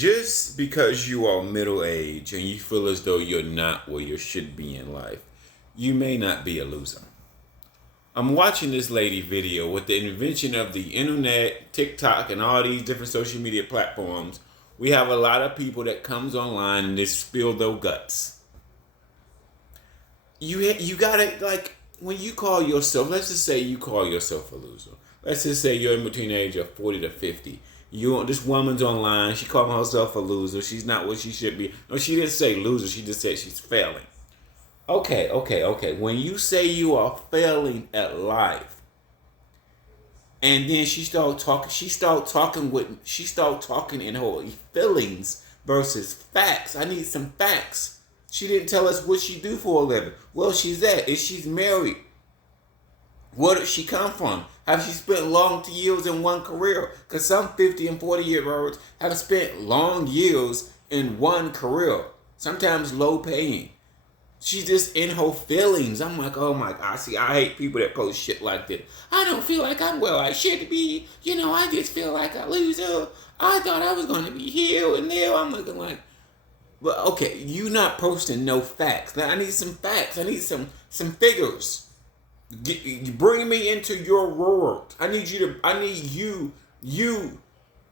Just because you are middle age and you feel as though you're not where you should be in life, you may not be a loser. I'm watching this lady video with the invention of the internet, TikTok, and all these different social media platforms. We have a lot of people that comes online and just spill their guts. You gotta, like, when you call yourself, let's just say you call yourself a loser. Let's just say you're in between the age of 40 to 50. This woman's online. She called herself a loser. She's not what she should be. No, she didn't say loser. She just said she's failing. Okay. When you say you are failing at life, and then she started talking in her feelings versus facts. I need some facts. She didn't tell us what she do for a living. Well, she's married. Where did she come from? Have she spent long years in one career? Because some 50 and 40-year-olds have spent long years in one career, sometimes low paying. She's just in her feelings. I'm like, oh my God. See, I hate people that post shit like that. I don't feel like I'm where I should be. I just feel like a loser. I thought I was going to be here and there. I'm looking like, well, okay, you not posting no facts. Now, I need some facts. I need some figures. You bring me into your world. I need you,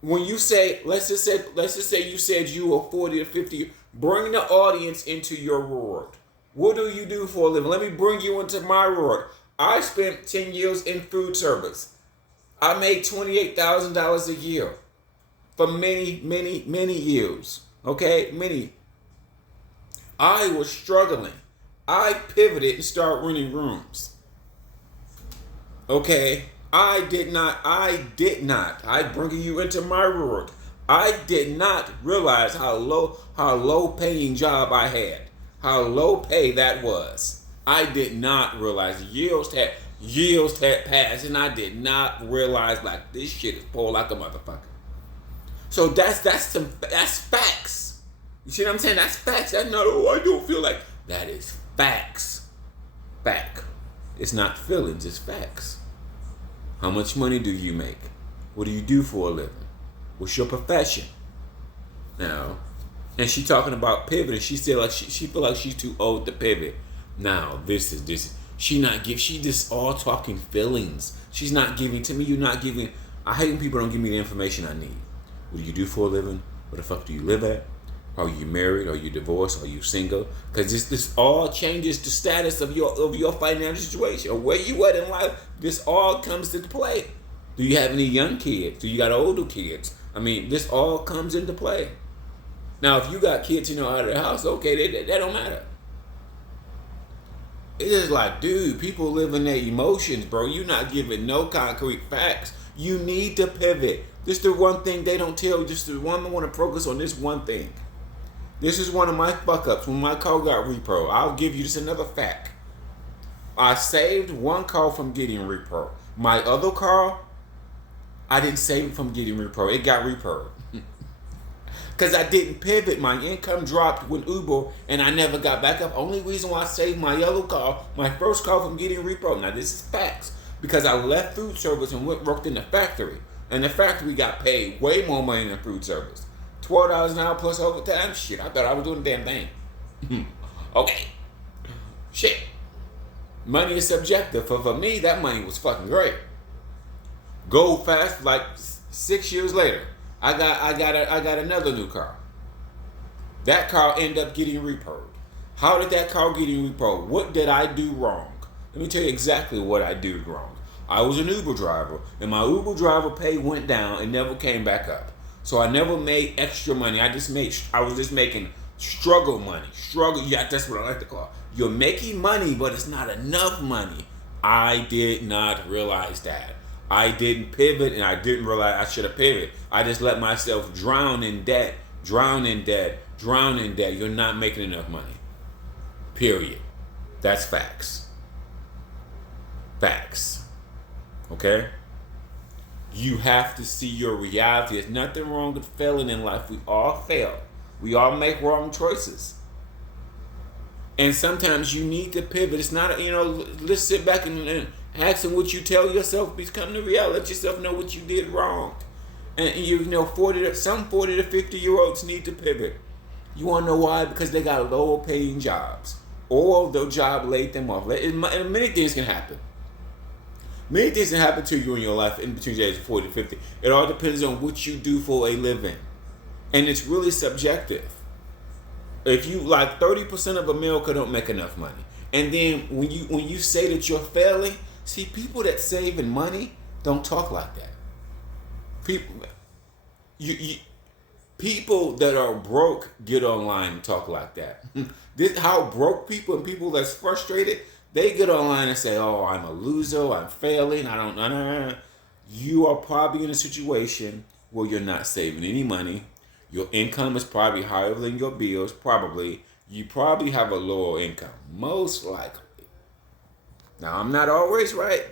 when you say, let's just say you said you were 40 or 50, bring the audience into your world. What do you do for a living? Let me bring you into my world. I spent 10 years in food service. I made $28,000 a year for many years. Okay, many. I was struggling. I pivoted and started renting rooms. Okay, I did not. I bring you into my world. I did not realize how low paying job I had. How low pay that was. I did not realize years had passed, and I did not realize like this shit is poor like a motherfucker. So that's facts. You see what I'm saying? That's facts. That's not, oh, I don't feel like. That is facts. Fact. It's not feelings, it's facts. How much money do you make? What do you do for a living? What's your profession? Now, and she talking about pivoting. She said like she feel like she's too old to pivot. Now, this. She just all talking feelings. She's not giving to me. You're not giving. I hate when people don't give me the information I need. What do you do for a living? Where the fuck do you live at? Are you married? Are you divorced? Are you single? Because this all changes the status of your financial situation or where you at in life. This all comes into play. Do you have any young kids? Do you got older kids? I mean, this all comes into play. Now, if you got kids, out of the house, okay, that don't matter. It's just like, dude, people live in their emotions, bro. You're not giving no concrete facts. You need to pivot. This is the one thing they don't tell you. Just the one I want to focus on this one thing. This is one of my fuck-ups when my car got repo. I'll give you just another fact. I saved one car from getting repo. My other car, I didn't save it from getting repo. It got repo. Because I didn't pivot. My income dropped with Uber and I never got back up. Only reason why I saved my other car, my first car, from getting repo. Now this is facts. Because I left food service and worked in the factory. And the factory got paid way more money than food service. $12 an hour plus overtime? Shit, I thought I was doing the damn thing. Okay. Shit. Money is subjective. For me, that money was fucking great. Go fast, like 6 years later, I got another new car. That car ended up getting repoed. How did that car get repoed? What did I do wrong? Let me tell you exactly what I did wrong. I was an Uber driver, and my Uber driver pay went down and never came back up. So I never made extra money. I was just making struggle money. Yeah, that's what I like to call it. You're making money, but it's not enough money. I did not realize that. I didn't pivot, and I didn't realize I should have pivoted. I just let myself drown in debt. You're not making enough money. Period. That's facts. Facts. Okay? You have to see your reality. There's nothing wrong with failing in life. We all fail. We all make wrong choices. And sometimes you need to pivot. It's not, let's sit back and ask what you tell yourself become the reality. Let yourself know what you did wrong. And you know, some 40 to 50-year-olds need to pivot. You want to know why? Because they got lower paying jobs, or their job laid them off. And many things can happen. Many things can happen to you in your life in between the ages of 40 to 50. It all depends on what you do for a living. And it's really subjective. If you like 30% of America don't make enough money. And then when you say that you're failing, see, people that saving money don't talk like that. People that are broke get online and talk like that. This how broke people and people that's frustrated, they get online and say, "Oh, I'm a loser. I'm failing. I don't know." You are probably in a situation where you're not saving any money. Your income is probably higher than your bills. Probably. You probably have a lower income. Most likely. Now, I'm not always right.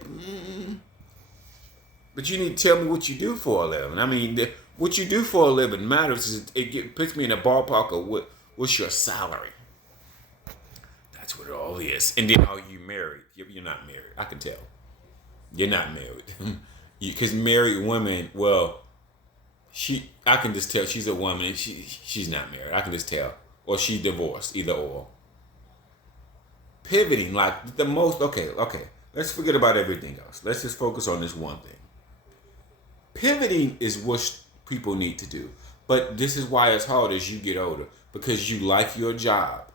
But you need to tell me what you do for a living. I mean, what you do for a living matters. Puts me in the ballpark of what's your salary. That's what it all is. And then, are you married? You're not married. I can tell. You're not married. Because married women, well, I can just tell she's a woman. She's not married. I can just tell. Or she divorced, either or. Pivoting, like the most, okay. Let's forget about everything else. Let's just focus on this one thing. Pivoting is what people need to do. But this is why it's hard as you get older. Because you like your job.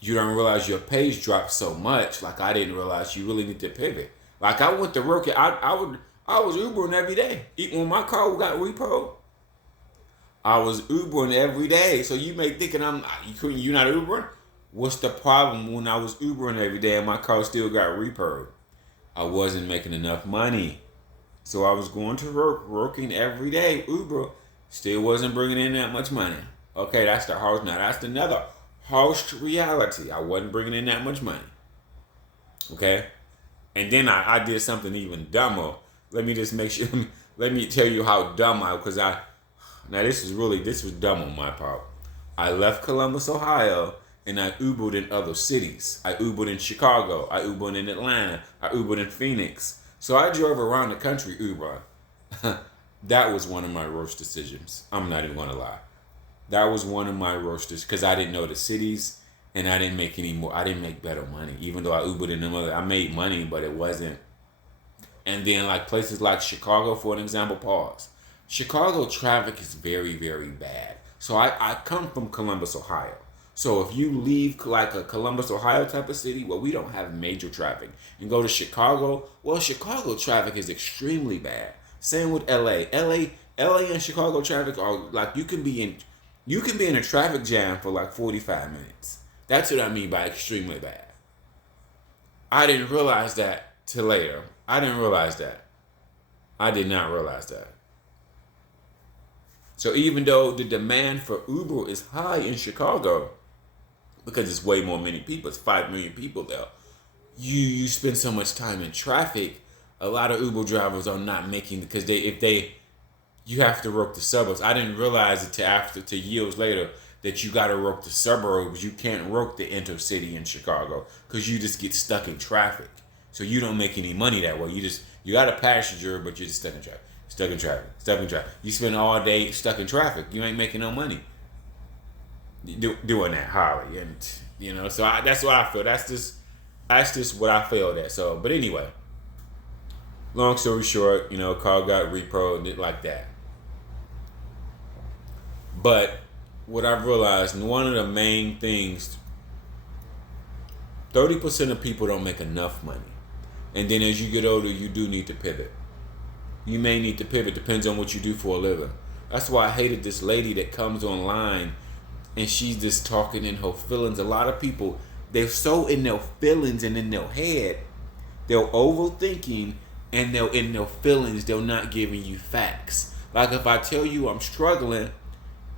You don't realize your page dropped so much. Like, I didn't realize you really need to pivot. Like, I went to work, I was Ubering every day. Even when my car got repoed, I was Ubering every day. So you may think you're not Ubering? What's the problem when I was Ubering every day and my car still got repoed? I wasn't making enough money. So I was going to work, working every day. Uber still wasn't bringing in that much money. Okay, that's the harsh. Now that's another harsh reality. I wasn't bringing in that much money. Okay, and then I did something even dumber. Let me just make sure. Let me tell you how dumb this was dumb on my part. I left Columbus, Ohio, and I Ubered in other cities. I Ubered in Chicago. I Ubered in Atlanta. I Ubered in Phoenix. So I drove around the country Uber. That was one of my worst decisions. I'm not even gonna lie. That was one of my worst decisions because I didn't know the cities and I didn't make any more. I didn't make better money, even though I Ubered in them other. I made money, but it wasn't. And then like places like Chicago, for an example, pause. Chicago traffic is very, very bad. So I come from Columbus, Ohio. So if you leave like a Columbus, Ohio type of city where we don't have major traffic and go to Chicago, well, Chicago traffic is extremely bad. Same with LA. LA and Chicago traffic are like you can be in a traffic jam for like 45 minutes. That's what I mean by extremely bad. I didn't realize that till later. I didn't realize that. I did not realize that. So even though the demand for Uber is high in Chicago, because it's way more many people, it's 5 million people there, you spend so much time in traffic, a lot of Uber drivers are not making, because you have to work the suburbs. I didn't realize it till years later that you got to work the suburbs. You can't work the intercity in Chicago because you just get stuck in traffic. So you don't make any money that way. You got a passenger, but you're just stuck in traffic. You spend all day stuck in traffic. You ain't making no money doing that, Holly. And so that's what I feel. That's just what I feel that. So, but anyway, long story short, car got repoed and it like that. But what I've realized, one of the main things, 30% of people don't make enough money. And then as you get older, you do need to pivot. You may need to pivot, depends on what you do for a living. That's why I hated this lady that comes online and she's just talking in her feelings. A lot of people, they're so in their feelings and in their head, they're overthinking and they're in their feelings, they're not giving you facts. Like if I tell you I'm struggling,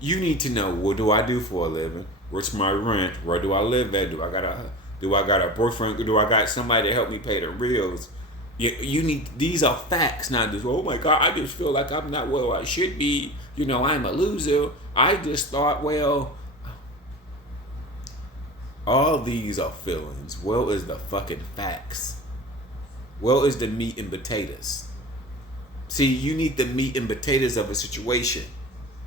you need to know, what do I do for a living? What's my rent? Where do I live at? Do I got a boyfriend? Do I got somebody to help me pay the bills? You need, these are facts, not just, oh my God, I just feel like I'm not where I should be. I'm a loser. I just thought, well, all these are feelings. Well is the fucking facts. Well is the meat and potatoes. See, you need the meat and potatoes of a situation.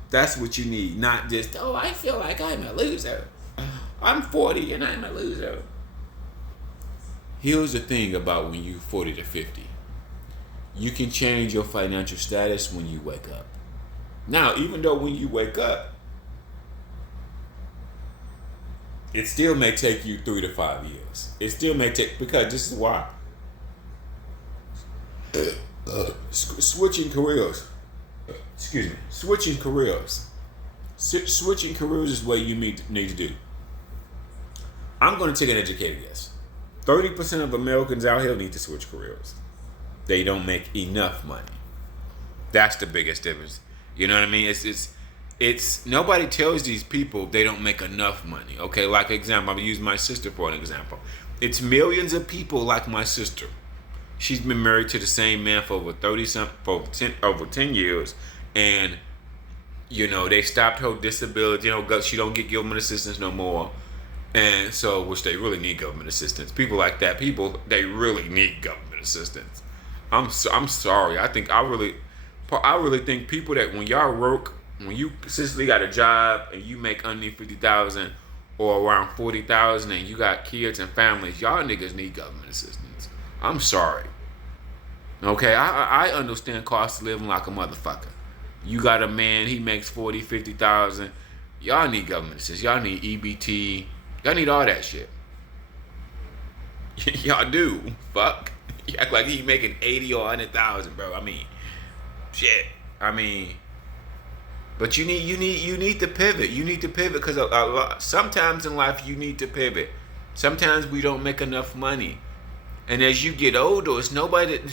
That's what you need, not just, oh, I feel like I'm a loser. I'm 40 and I'm a loser. Here's the thing about when you're 40 to 50. You can change your financial status when you wake up. Now, even though when you wake up, it still may take you 3 to 5 years. It still may take, because this is why. Switching careers. Excuse me. Switching careers. Switching careers is what you need to do. I'm going to take an educated guess. 30% of Americans out here need to switch careers. They don't make enough money. That's the biggest difference. You know what I mean? It's nobody tells these people they don't make enough money. Okay, like example, I'm gonna use my sister for an example. It's millions of people like my sister. She's been married to the same man for over 10 years, and they stopped her disability. She don't get government assistance no more, and so which they really need government assistance. People like that, they really need government assistance. I'm sorry. I really think people that when y'all work, when you consistently got a job and you make under 50,000 or around 40,000 and you got kids and families, y'all niggas need government assistance. I'm sorry. Okay, I understand cost of living like a motherfucker. You got a man, he makes 40, 50,000. Y'all need government assistance. Y'all need EBT. Y'all need all that shit. Y'all do. Fuck. You act like he making 80 or 100,000, bro. I mean, shit. But you need to pivot. You need to pivot because sometimes in life you need to pivot. Sometimes we don't make enough money, and as you get older, it's nobody that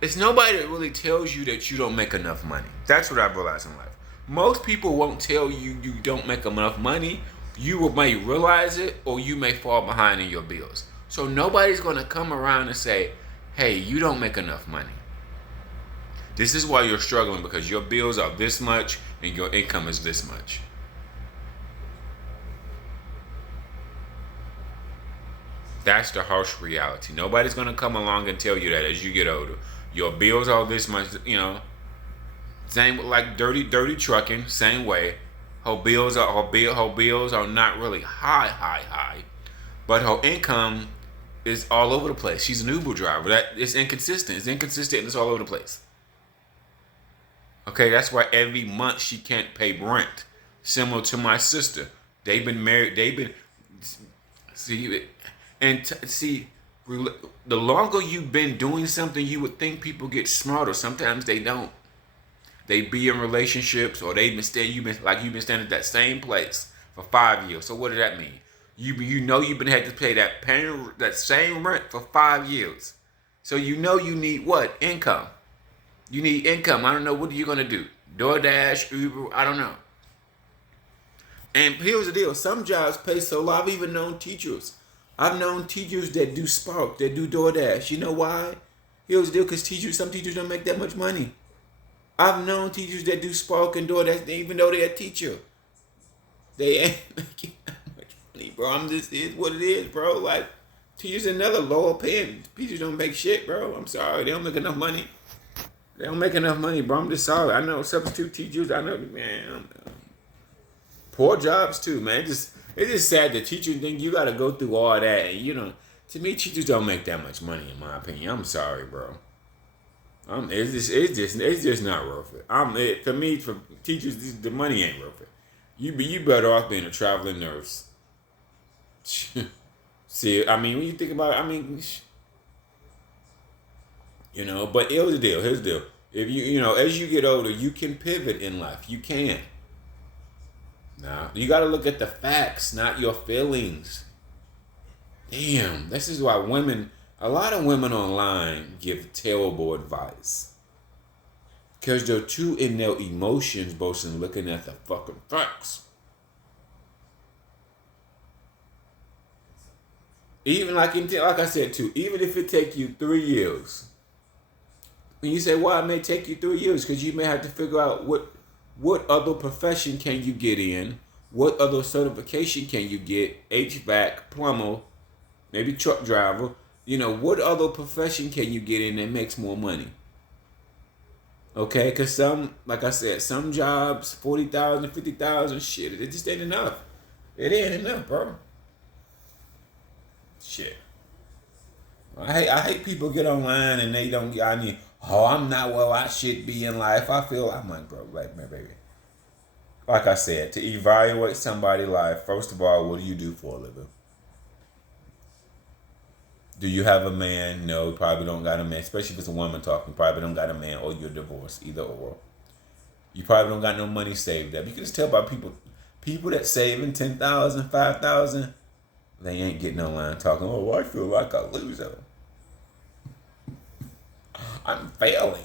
really tells you that you don't make enough money. That's what I've realized in life. Most people won't tell you you don't make enough money. You may realize it, or you may fall behind in your bills. So nobody's gonna come around and say, "Hey, you don't make enough money." This is why you're struggling, because your bills are this much and your income is this much. That's the harsh reality. Nobody's gonna come along and tell you that as you get older. Your bills are this much, Same like dirty trucking, same way. Her bills are not really high, but her income is all over the place. She's an Uber driver. It's inconsistent. It's all over the place. Okay, that's why every month she can't pay rent. Similar to my sister. They've been married. The longer you've been doing something, you would think people get smarter. Sometimes they don't. They be in relationships, or you've been staying at that same place for 5 years. So what does that mean? You've been had to pay that same rent for 5 years. So you need what? Income. You need income. I don't know. What are you going to do? DoorDash, Uber? I don't know. And here's the deal. Some jobs pay so low. I've even known teachers. I've known teachers that do Spark, that do DoorDash. You know why? Here's the deal. Because some teachers don't make that much money. I've known teachers that do Spark and DoorDash, even though they're a teacher. They ain't making that much money, bro. This is what it is, bro. Like, teachers another lower paying. Teachers don't make shit, bro. I'm sorry. They don't make enough money. They don't make enough money, bro. I'm just sorry. I know substitute teachers. I know, man. Poor jobs too, man. It's just sad that teachers think you got to go through all that. And to me, teachers don't make that much money, in my opinion. I'm sorry, bro. It's just not worth it. For me, for teachers, the money ain't worth it. You better off being a traveling nurse. See, when you think about it, but here's the deal. If as you get older, you can pivot in life. You can. Now, you got to look at the facts, not your feelings. Damn, this is why a lot of women online give terrible advice. Because they're too in their emotions, both in looking at the fucking facts. Even like I said too, even if it take you 3 years. When you say, it may take you 3 years, because you may have to figure out what other profession can you get in, what other certification can you get, HVAC, plumber, maybe truck driver, what other profession can you get in that makes more money? Okay, because some, like I said, some jobs, 40,000, 50,000, shit, it just ain't enough. It ain't enough, bro. Shit. I hate people get online and they don't, I mean, oh, I'm not where I should be in life. I'm like, bro, like, man, baby. Like I said, to evaluate somebody's life, first of all, what do you do for a living? Do you have a man? No, probably don't got a man. Especially if it's a woman talking, probably don't got a man, or you're divorced, either or. You probably don't got no money saved up. You can just tell by people that saving 10,000, 5,000, they ain't getting online talking. Oh, I feel like a loser. I'm failing.